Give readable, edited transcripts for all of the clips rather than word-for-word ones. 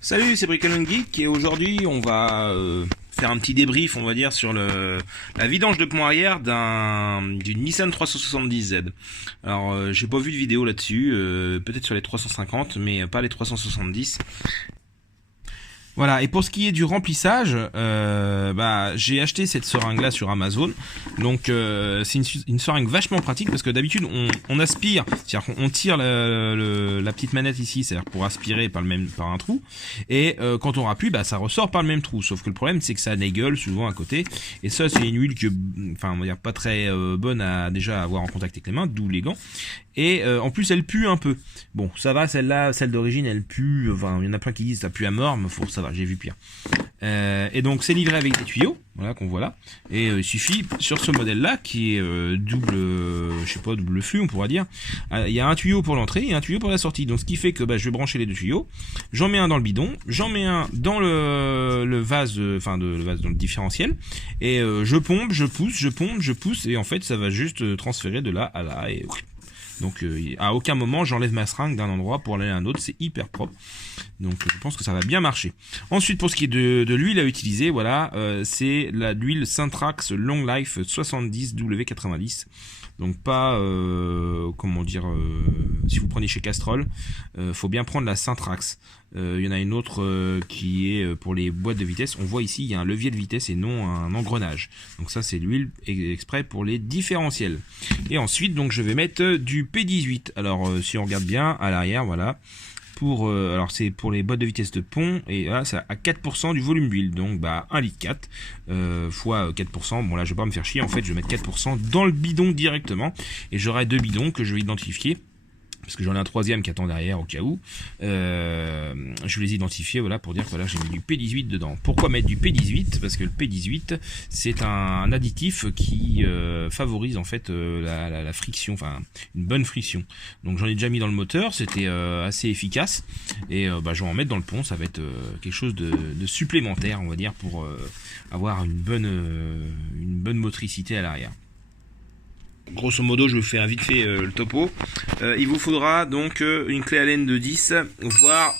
Salut, c'est Bricolon Geek et aujourd'hui on va faire un petit débrief, on va dire, sur la vidange de pont arrière d'une Nissan 370Z. Alors j'ai pas vu de vidéo là-dessus, peut-être sur les 350 mais pas les 370. Voilà, et pour ce qui est du remplissage, j'ai acheté cette seringue là sur Amazon. Donc c'est une seringue vachement pratique parce que d'habitude on aspire, c'est-à-dire qu'on tire la petite manette ici, c'est-à-dire pour aspirer par un trou, et quand on rappuie, ça ressort par le même trou. Sauf que le problème c'est que ça dégueule souvent à côté, et ça c'est une huile on va dire pas très bonne à déjà avoir en contact avec les mains, d'où les gants. Et en plus elle pue un peu. Bon, ça va, celle d'origine elle pue, enfin il y en a plein qui disent ça pue à mort, mais ça va, j'ai vu pire. Et donc c'est livré avec des tuyaux, voilà qu'on voit là. Et il suffit sur ce modèle là qui est double flux on pourra dire. Il y a un tuyau pour l'entrée et un tuyau pour la sortie. Donc ce qui fait que je vais brancher les deux tuyaux. J'en mets un dans le bidon, j'en mets un dans le vase, le vase dans le différentiel. Et je pompe, je pousse, je pompe, je pousse et en fait ça va juste transférer de là à là et donc à aucun moment j'enlève ma seringue d'un endroit pour aller à un autre, c'est hyper propre. Donc je pense que ça va bien marcher. Ensuite pour ce qui est de l'huile à utiliser, voilà, c'est l'huile Syntrax Long Life 70W90. Donc pas comment dire, si vous prenez chez Castrol, faut bien prendre la Syntrax. Il y en a une autre qui est pour les boîtes de vitesse. On voit ici il y a un levier de vitesse et non un engrenage. Donc ça c'est l'huile exprès pour les différentiels. Et ensuite donc je vais mettre du P18. Alors si on regarde bien à l'arrière, voilà. Alors c'est pour les boîtes de vitesse de pont et là c'est à 4% du volume d'huile, donc 1 litre 4 fois 4%. Bon là je vais pas me faire chier, en fait je vais mettre 4% dans le bidon directement et j'aurai deux bidons que je vais identifier parce que j'en ai un troisième qui attend derrière au cas où. Je vais les identifier, voilà, pour dire que voilà, j'ai mis du P18 dedans. Pourquoi mettre du P18? Parce que le P18 c'est un additif qui favorise en fait la friction, enfin une bonne friction. Donc j'en ai déjà mis dans le moteur, c'était assez efficace et je vais en mettre dans le pont, ça va être quelque chose de supplémentaire, on va dire, pour avoir une bonne motricité à l'arrière. Grosso modo, je vous fais vite fait le topo. Il vous faudra donc une clé Allen de 10, voire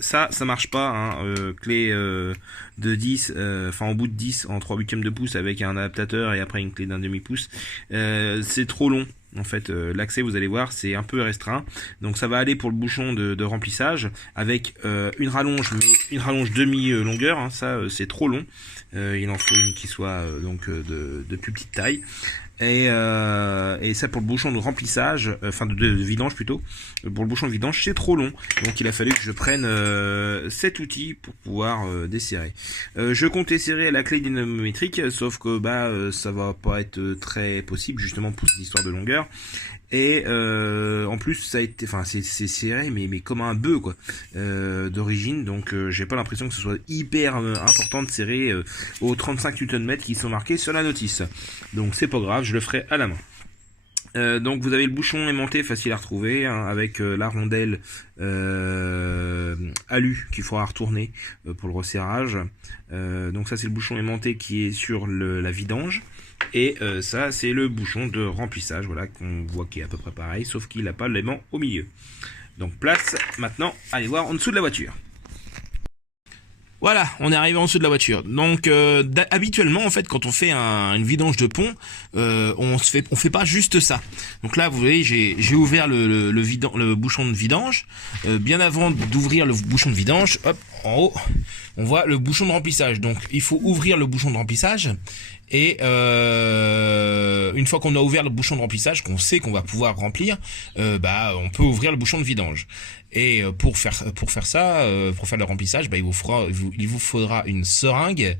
ça marche pas, hein, clé de 10, en bout de 10 en 3/8 de pouce avec un adaptateur et après une clé d'un demi-pouce. C'est trop long. En fait, l'accès, vous allez voir, c'est un peu restreint. Donc ça va aller pour le bouchon de remplissage avec une rallonge, mais une rallonge demi-longueur. Hein, ça, c'est trop long. Il en faut une qui soit de plus petite taille. Et ça pour le bouchon de remplissage, de vidange plutôt. Pour le bouchon de vidange, c'est trop long. Donc il a fallu que je prenne cet outil pour pouvoir desserrer. Je compte serrer à la clé dynamométrique, sauf que ça va pas être très possible justement pour cette histoire de longueur. Et en plus ça a été, c'est serré mais comme un bœuf quoi, d'origine. Donc j'ai pas l'impression que ce soit hyper important de serrer aux 35 Nm qui sont marqués sur la notice. Donc c'est pas grave, je le ferai à la main. Donc vous avez le bouchon aimanté facile à retrouver, hein, avec la rondelle alu qu'il faudra retourner pour le resserrage. Donc ça c'est le bouchon aimanté qui est sur la vidange. Et ça c'est le bouchon de remplissage, voilà, qu'on voit qui est à peu près pareil, sauf qu'il n'a pas l'aimant au milieu. Donc place maintenant, allez voir en dessous de la voiture. Voilà, on est arrivé en dessous de la voiture. Donc habituellement en fait quand on fait une vidange de pont, on fait pas juste ça. Donc là vous voyez j'ai ouvert le bouchon de vidange. Bien avant d'ouvrir le bouchon de vidange, hop, en haut, on voit le bouchon de remplissage. Donc il faut ouvrir le bouchon de remplissage. Et une fois qu'on a ouvert le bouchon de remplissage, qu'on sait qu'on va pouvoir remplir, on peut ouvrir le bouchon de vidange. Et pour faire ça, pour faire le remplissage, il vous faudra une seringue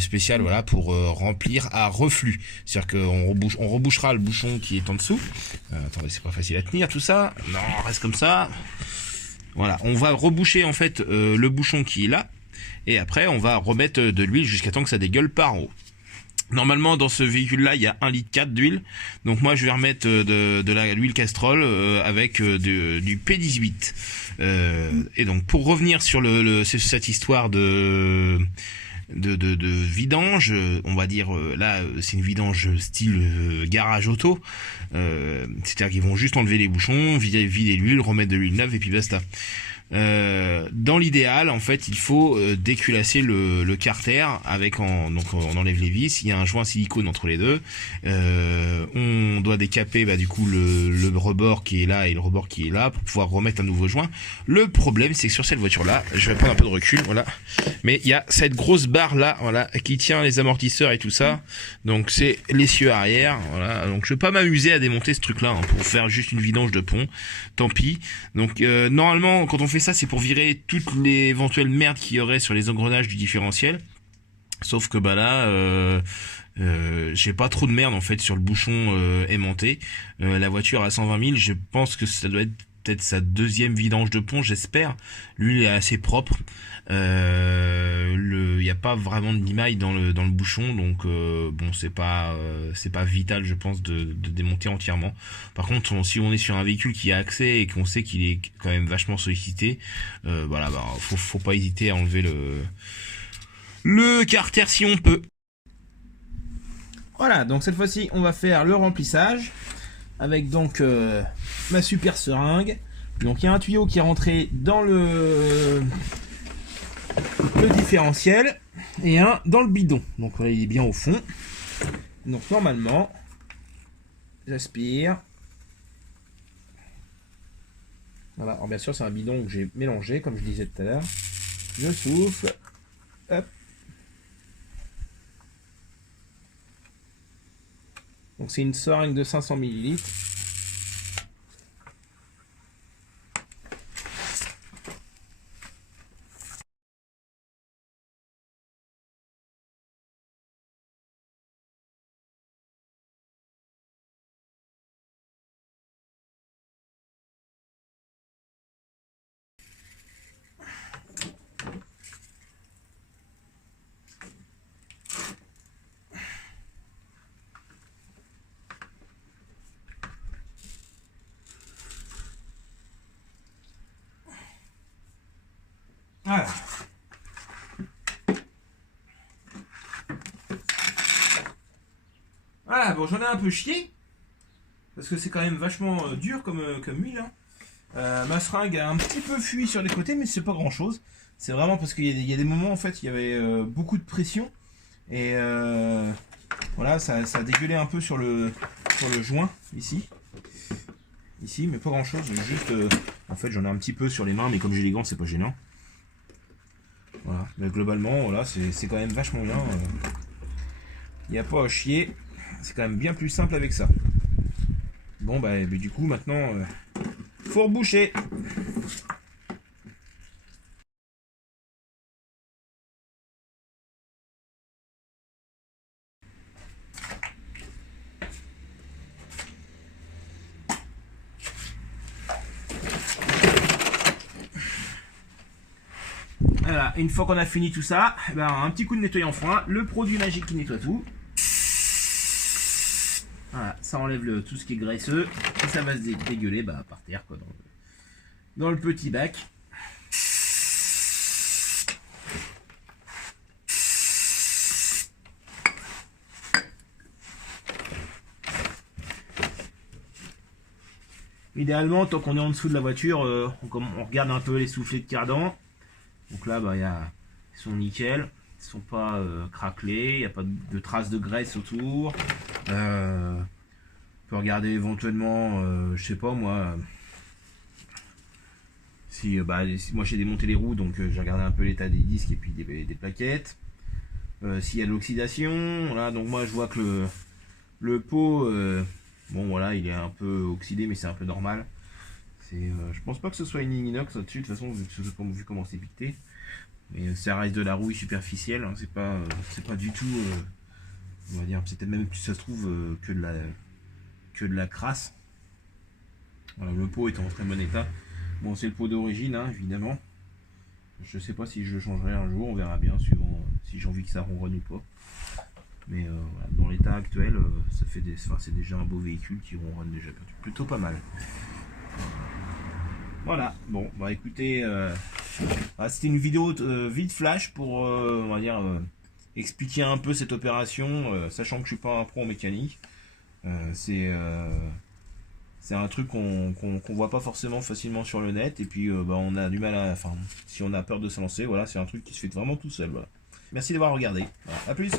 spéciale, voilà, pour remplir à reflux. C'est-à-dire qu'on rebouchera le bouchon qui est en dessous. Attendez, c'est pas facile à tenir tout ça. Non, reste comme ça. Voilà, on va reboucher en fait le bouchon qui est là, et après on va remettre de l'huile jusqu'à temps que ça dégueule par en haut. Normalement dans ce véhicule là il y a 1 litre 4 d'huile, donc moi je vais remettre de l'huile Castrol avec du P18. Et donc pour revenir sur cette histoire de vidange, on va dire là c'est une vidange style garage auto, c'est-à-dire qu'ils vont juste enlever les bouchons, vider l'huile, remettre de l'huile neuve et puis basta. Dans l'idéal, en fait, il faut déculasser le carter donc on enlève les vis. Il y a un joint silicone entre les deux. On doit décaper du coup le rebord qui est là et le rebord qui est là pour pouvoir remettre un nouveau joint. Le problème, c'est que sur cette voiture-là, je vais prendre un peu de recul, voilà. Mais il y a cette grosse barre là, voilà, qui tient les amortisseurs et tout ça. Donc c'est l'essieu arrière, voilà. Donc je vais pas m'amuser à démonter ce truc-là pour faire juste une vidange de pont. Tant pis. Donc normalement, quand on fait ça, c'est pour virer toutes les éventuelles merdes qu'il y aurait sur les engrenages du différentiel. Sauf que là, j'ai pas trop de merde en fait sur le bouchon aimanté. La voiture à 120 000, je pense que ça doit être peut-être sa deuxième vidange de pont, j'espère. Lui, il est assez propre. Il n'y a pas vraiment de limaille dans le bouchon, donc bon, c'est pas vital, je pense, de démonter entièrement. Par contre, si on est sur un véhicule qui a accès et qu'on sait qu'il est quand même vachement sollicité, voilà, faut pas hésiter à enlever le carter si on peut. Voilà, donc cette fois-ci, on va faire le remplissage avec donc ma super seringue. Donc il y a un tuyau qui est rentré dans le différentiel et un dans le bidon. Donc là, il est bien au fond. Donc normalement, j'aspire. Voilà, alors bien sûr c'est un bidon que j'ai mélangé comme je disais tout à l'heure. Je souffle. Hop. Donc c'est une seringue de 500 ml. Voilà. Voilà, bon, j'en ai un peu chié. Parce que c'est quand même vachement dur comme huile. Hein. Ma seringue a un petit peu fui sur les côtés, mais c'est pas grand chose. C'est vraiment parce qu'il y a des moments, en fait, il y avait beaucoup de pression. Et voilà, ça a dégueulé un peu sur le joint, ici. Ici, mais pas grand chose. Juste, en fait, j'en ai un petit peu sur les mains, mais comme j'ai les gants, c'est pas gênant. Voilà, mais globalement, voilà, c'est quand même vachement bien. Il n'y a pas à chier. C'est quand même bien plus simple avec ça. Bon, bah, du coup, maintenant, faut reboucher. Voilà, une fois qu'on a fini tout ça, ben, un petit coup de nettoyant froid, le produit magique qui nettoie tout. Voilà, ça enlève tout ce qui est graisseux et ça va se dégueuler par terre quoi, dans le petit bac. Idéalement, tant qu'on est en dessous de la voiture, on regarde un peu les soufflets de cardan. Donc là, ils sont nickel, ils sont pas craquelés, il n'y a pas de traces de graisse autour. On peut regarder éventuellement, je sais pas moi, si moi j'ai démonté les roues, donc j'ai regardé un peu l'état des disques et puis des plaquettes. S'il y a de l'oxydation, voilà, donc moi je vois que le pot, bon voilà, il est un peu oxydé, mais c'est un peu normal. Je pense pas que ce soit une ligne inox là-dessus, de toute façon, vu comment c'est piqueté. Mais ça reste de la rouille superficielle, hein, c'est pas du tout, on va dire, c'est peut-être même, ça se trouve, que de la crasse. Voilà, le pot est en très bon état. Bon, c'est le pot d'origine, hein, évidemment. Je sais pas si je le changerai un jour, on verra bien, suivant si j'ai envie que ça ronronne ou pas. Mais voilà, dans l'état actuel, c'est déjà un beau véhicule qui ronronne déjà plutôt pas mal. Voilà, bon, bah écoutez, c'était une vidéo vite flash pour, on va dire, expliquer un peu cette opération, sachant que je suis pas un pro en mécanique. C'est un truc qu'on voit pas forcément facilement sur le net, et puis bah, on a du mal à... Enfin, si on a peur de se lancer, voilà, c'est un truc qui se fait vraiment tout seul, voilà. Merci d'avoir regardé. Voilà, à plus.